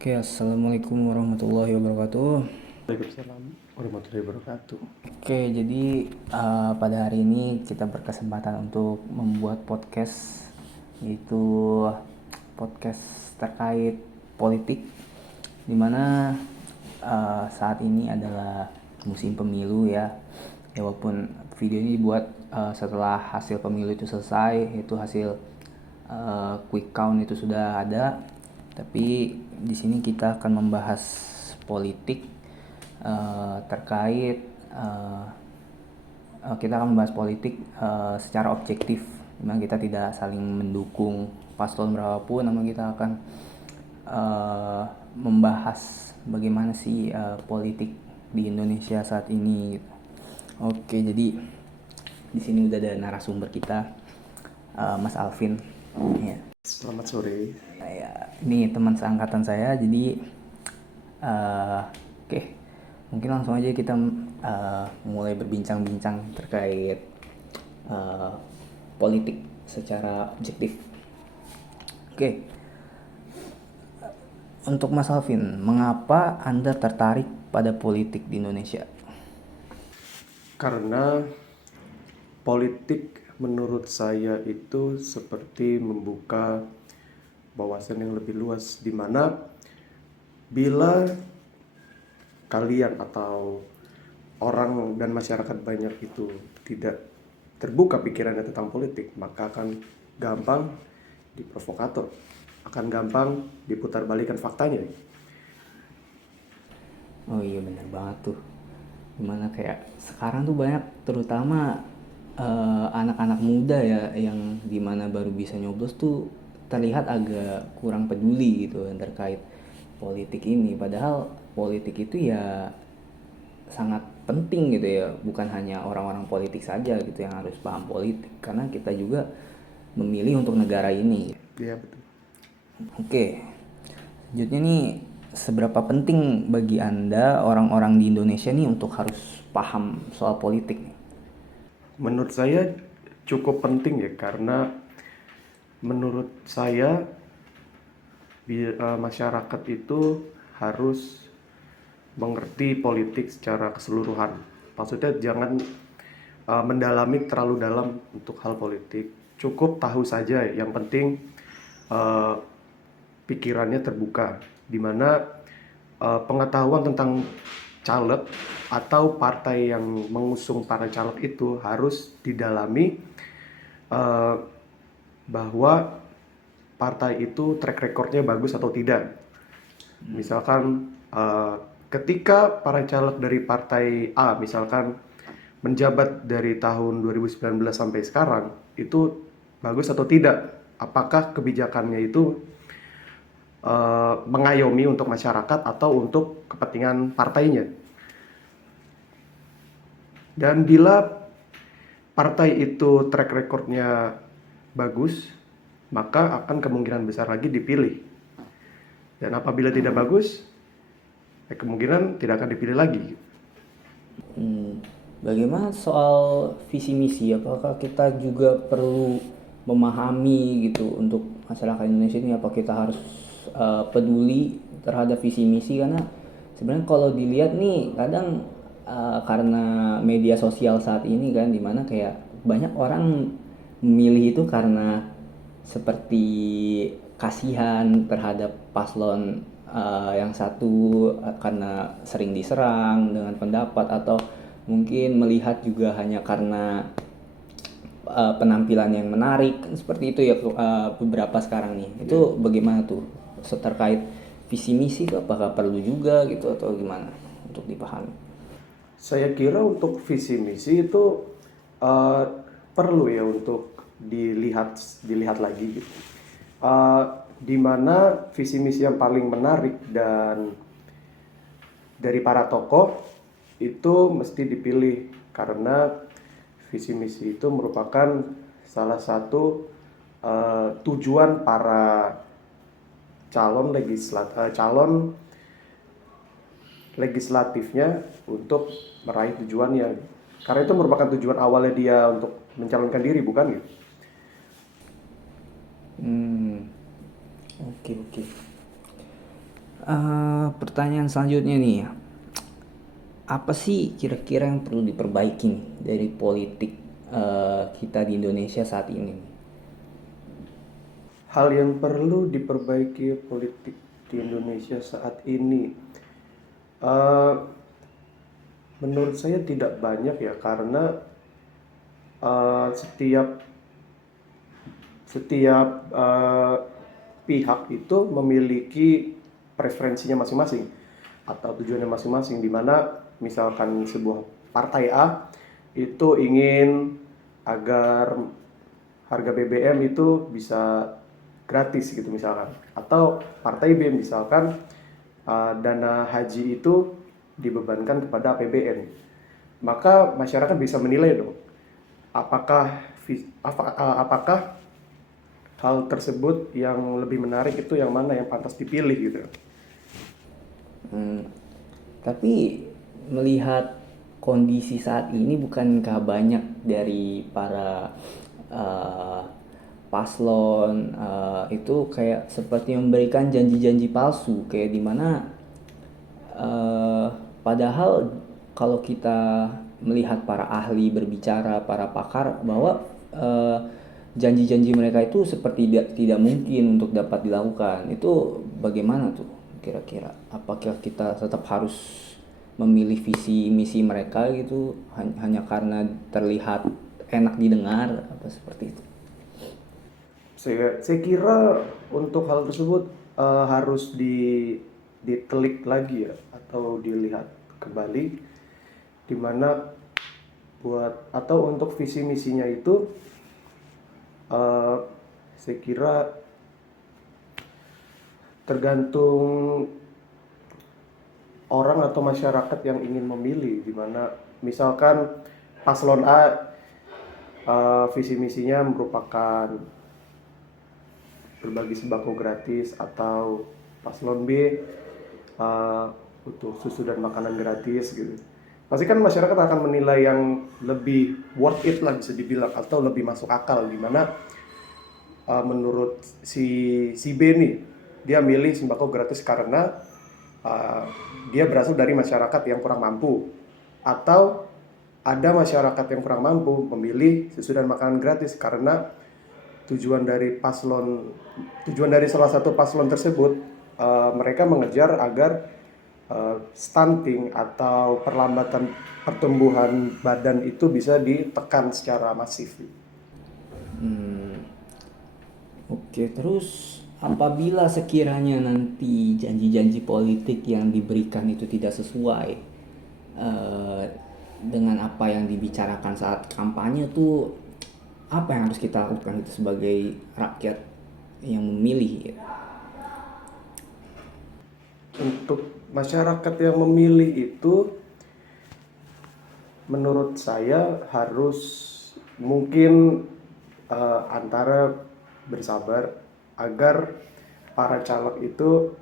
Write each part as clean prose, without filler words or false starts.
Oke, assalamualaikum warahmatullahi wabarakatuh. Waalaikumsalam warahmatullahi wabarakatuh. Oke, jadi pada hari ini kita berkesempatan untuk membuat podcast, yaitu podcast terkait politik, dimana saat ini adalah musim pemilu ya. Ya, walaupun video ini dibuat setelah hasil pemilu itu selesai, yaitu hasil quick count itu sudah ada, tapi di sini kita akan membahas politik terkait kita akan membahas politik secara objektif, dimana kita tidak saling mendukung paslon berapapun, namun kita akan membahas bagaimana sih politik di Indonesia saat ini gitu. Oke, jadi di sini udah ada narasumber kita, Mas Alvin. Ya. Selamat sore. Ya, ini teman seangkatan saya, jadi oke, mungkin langsung aja kita mulai berbincang-bincang terkait politik secara objektif. Oke, untuk Mas Alvin, mengapa Anda tertarik pada politik di Indonesia? Karena politik menurut saya itu seperti membuka wawasan yang lebih luas, di mana bila kalian atau orang dan masyarakat banyak itu tidak terbuka pikirannya tentang politik, maka akan gampang diprovokator, akan gampang diputar balikan faktanya. Oh iya, benar banget tuh. Dimana kayak sekarang tuh banyak, terutama anak-anak muda ya, yang dimana baru bisa nyoblos tuh terlihat agak kurang peduli gitu terkait politik ini. Padahal politik itu ya sangat penting gitu ya, bukan hanya orang-orang politik saja gitu yang harus paham politik, karena kita juga memilih untuk negara ini. Iya, betul. Oke, selanjutnya nih, seberapa penting bagi Anda orang-orang di Indonesia nih untuk harus paham soal politik nih? Menurut saya cukup penting ya, karena menurut saya masyarakat itu harus mengerti politik secara keseluruhan. Maksudnya jangan mendalami terlalu dalam untuk hal politik. Cukup tahu saja, yang penting uh, pikirannya terbuka, di mana pengetahuan tentang caleg atau partai yang mengusung para caleg itu harus didalami, uh, bahwa partai itu track recordnya bagus atau tidak. Misalkan ketika para caleg dari partai A misalkan menjabat dari tahun 2019 sampai sekarang, itu bagus atau tidak? Apakah kebijakannya itu mengayomi untuk masyarakat atau untuk kepentingan partainya? Dan bila partai itu track recordnya bagus, maka akan kemungkinan besar lagi dipilih. Dan apabila tidak bagus, kemungkinan tidak akan dipilih lagi. Bagaimana soal visi misi? Apakah kita juga perlu memahami gitu untuk masyarakat Indonesia ini? Apa kita harus peduli terhadap visi misi? Karena sebenarnya kalau dilihat nih, kadang karena media sosial saat ini kan, dimana kayak banyak orang memilih itu karena seperti kasihan terhadap paslon yang satu, karena sering diserang dengan pendapat, atau mungkin melihat juga hanya karena penampilan yang menarik kan, seperti itu ya. Beberapa sekarang nih itu bagaimana tuh terkait visi misi tuh, apakah perlu juga gitu atau gimana untuk dipahami? Saya kira untuk visi misi itu uh, perlu ya untuk dilihat lagi gitu. Di mana visi misi yang paling menarik dan dari para tokoh itu mesti dipilih, karena visi misi itu merupakan salah satu tujuan para calon legislatifnya untuk meraih tujuannya. Karena itu merupakan tujuan awalnya dia untuk mencalonkan diri, bukan gitu? Hmm, oke oke. Pertanyaan selanjutnya nih, apa sih kira-kira yang perlu diperbaiki nih dari politik kita di Indonesia saat ini? Hal yang perlu diperbaiki politik di Indonesia saat ini, eh, menurut saya tidak banyak ya, karena setiap setiap pihak itu memiliki preferensinya masing-masing atau tujuannya masing-masing, di mana misalkan sebuah partai A itu ingin agar harga BBM itu bisa gratis gitu misalkan, atau partai B misalkan dana haji itu dibebankan kepada APBN, maka masyarakat bisa menilai dong apakah apakah hal tersebut yang lebih menarik itu yang mana yang pantas dipilih gitu. Hmm, tapi melihat kondisi saat ini, bukankah banyak dari para eh, paslon itu kayak seperti memberikan janji-janji palsu, kayak dimana eh, padahal kalau kita melihat para ahli berbicara, para pakar, bahwa eh, janji-janji mereka itu seperti tidak mungkin untuk dapat dilakukan. Itu bagaimana tuh kira-kira? Apakah kita tetap harus memilih visi misi mereka gitu hanya karena terlihat enak didengar, apa seperti itu? Saya kira untuk hal tersebut harus ditelik lagi ya, atau dilihat kembali, di mana buat atau untuk visi misinya itu, eh, saya kira tergantung orang atau masyarakat yang ingin memilih, di mana misalkan paslon A visi misinya merupakan berbagi sembako gratis, atau paslon B untuk susu dan makanan gratis gitu. Pasti kan masyarakat akan menilai yang lebih worth it lah bisa dibilang, atau lebih masuk akal, di mana menurut si B nih, dia milih sembako gratis karena uh, dia berasal dari masyarakat yang kurang mampu, atau ada masyarakat yang kurang mampu memilih susu dan makanan gratis karena tujuan dari tujuan dari salah satu paslon tersebut, mereka mengejar agar stunting atau perlambatan pertumbuhan badan itu bisa ditekan secara masif. Hmm, oke, terus apabila sekiranya nanti janji-janji politik yang diberikan itu tidak sesuai eh, dengan apa yang dibicarakan saat kampanye tuh, apa yang harus kita lakukan itu sebagai rakyat yang memilih ya? Untuk masyarakat yang memilih itu, menurut saya harus mungkin antara bersabar agar para caleg itu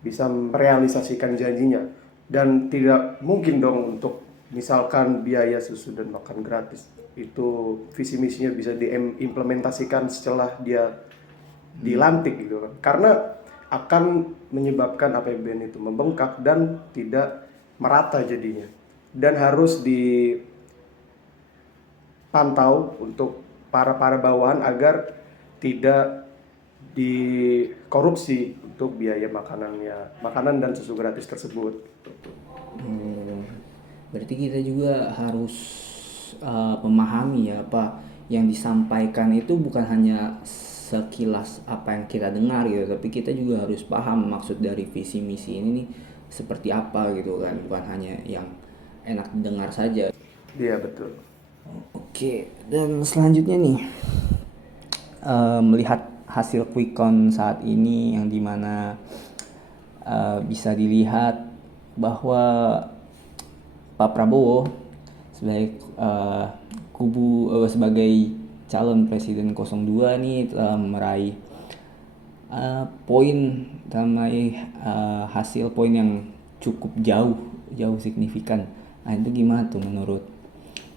bisa merealisasikan janjinya, dan tidak mungkin dong untuk misalkan biaya susu dan makan gratis itu visi misinya bisa diimplementasikan setelah dia dilantik gitu kan, karena akan menyebabkan APBN itu membengkak dan tidak merata jadinya, dan harus dipantau untuk para bawahan agar tidak dikorupsi untuk biaya makanan dan susu gratis tersebut. Hmm, berarti kita juga harus memahami ya, apa yang disampaikan itu bukan hanya sekilas apa yang kita dengar gitu, tapi kita juga harus paham maksud dari visi misi ini nih seperti apa gitu kan, bukan hanya yang enak didengar saja. Iya betul. Oke, dan selanjutnya nih, melihat hasil quick count saat ini yang dimana bisa dilihat bahwa Pak Prabowo sebagai sebagai calon presiden 02 nih telah meraih poin, telah meraih hasil poin yang cukup jauh signifikan. Nah itu gimana tuh menurut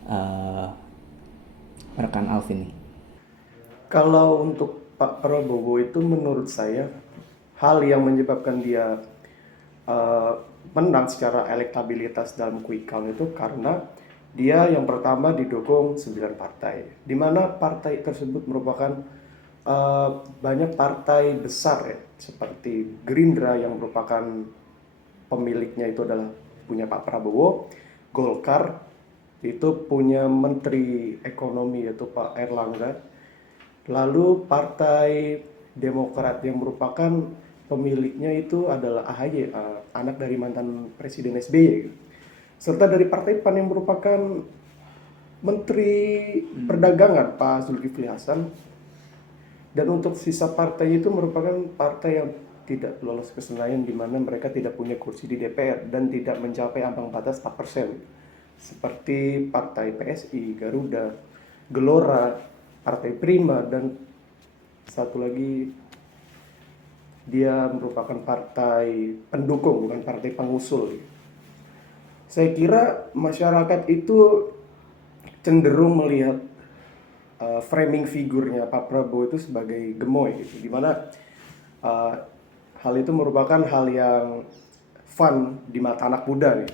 uh, rekan Alvin nih? Kalau untuk Pak Prabowo itu, menurut saya hal yang menyebabkan dia eh, menang secara elektabilitas dalam quick count itu karena dia yang pertama didukung 9 partai, di mana partai tersebut merupakan banyak partai besar ya, seperti Gerindra yang merupakan pemiliknya itu adalah punya Pak Prabowo, Golkar itu punya Menteri Ekonomi yaitu Pak Erlangga, lalu Partai Demokrat yang merupakan pemiliknya itu adalah AHY, anak dari mantan Presiden SBY gitu. Serta dari Partai PAN yang merupakan Menteri Perdagangan Pak Zulkifli Hasan. Dan untuk sisa partai itu merupakan partai yang tidak lolos ke Senayan, di mana mereka tidak punya kursi di DPR dan tidak mencapai ambang batas 4%. Seperti Partai PSI, Garuda, Gelora, Partai Prima, dan satu lagi dia merupakan partai pendukung, bukan partai pengusul. Saya kira masyarakat itu cenderung melihat framing figurnya Pak Prabowo itu sebagai gemoy gitu, dimana hal itu merupakan hal yang fun di mata anak muda nih.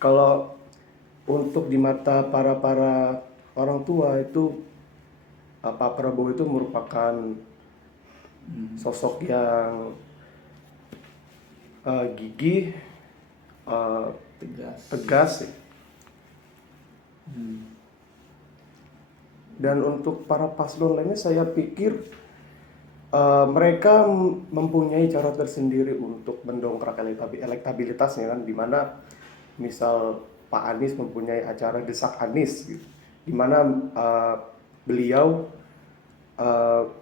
Kalau untuk di mata para orang tua itu Pak Prabowo itu merupakan sosok yang gigih, tegas. Dan untuk para paslon lainnya saya pikir mereka mempunyai cara tersendiri untuk mendongkrak elektabilitasnya kan, dimana misal Pak Anies mempunyai acara Desak Anies gitu, dimana beliau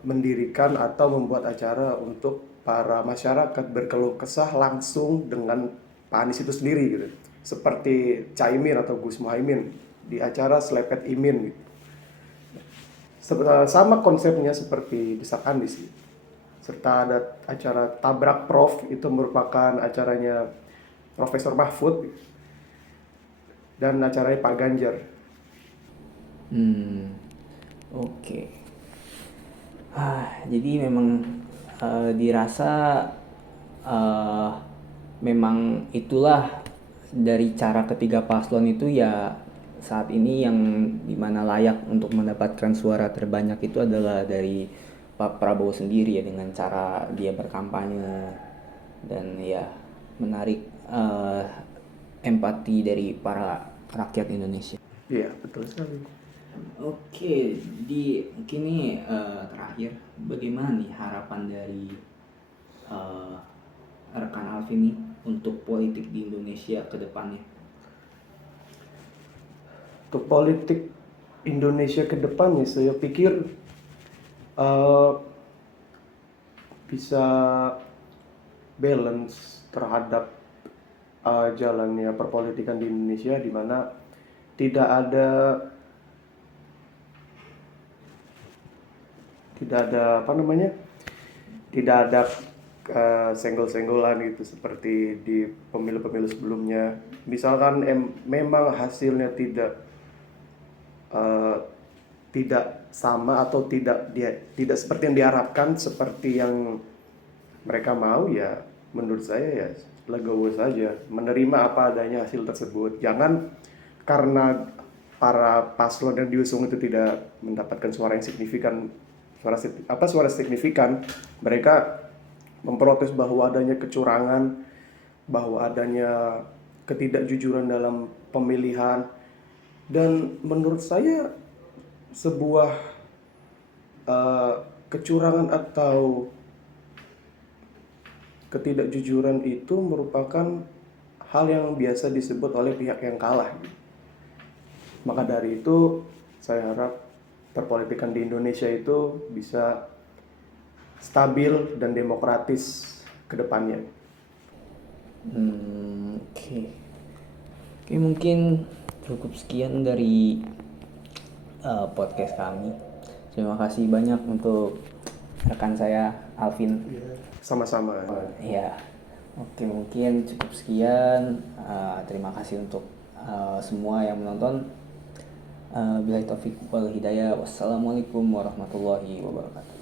mendirikan atau membuat acara untuk para masyarakat berkeluh kesah langsung dengan Pak Anies itu sendiri gitu, seperti Caimin atau Gus Muhaimin di acara Selepet Imin gitu. Sama konsepnya seperti Desak Anies gitu. Serta ada acara Tabrak Prof, itu merupakan acaranya Profesor Mahfud gitu. Dan acaranya Pak Ganjar. Oke. Jadi memang dirasa memang itulah dari cara ketiga paslon itu ya saat ini yang dimana layak untuk mendapatkan suara terbanyak itu adalah dari Pak Prabowo sendiri ya, dengan cara dia berkampanye dan ya menarik empati dari para rakyat Indonesia. Iya, betul sekali. Oke, di mungkin nih terakhir, bagaimana nih harapan dari rekan Alvin nih untuk politik di Indonesia ke depannya? Untuk politik Indonesia ke depannya saya pikir bisa balance terhadap jalannya perpolitikan di Indonesia, di mana tidak ada senggol-senggolan gitu seperti di pemilu-pemilu sebelumnya. Misalkan memang hasilnya tidak sama atau tidak seperti yang diharapkan, seperti yang mereka mau, ya menurut saya ya legowo saja, menerima apa adanya hasil tersebut. Jangan karena para paslon yang diusung itu tidak mendapatkan suara yang signifikan, suara signifikan, mereka memprotes bahwa adanya kecurangan, bahwa adanya ketidakjujuran dalam pemilihan. Dan menurut saya sebuah kecurangan atau ketidakjujuran itu merupakan hal yang biasa disebut oleh pihak yang kalah. Maka dari itu saya harap perpolitikan di Indonesia itu bisa stabil dan demokratis ke depannya. Oke, mungkin cukup sekian dari podcast kami. Terima kasih banyak untuk rekan saya Alvin. Sama-sama. Ya, oke, mungkin cukup sekian. Terima kasih untuk semua yang menonton. Billahi taufiq wal hidayah. Wassalamualaikum warahmatullahi wabarakatuh.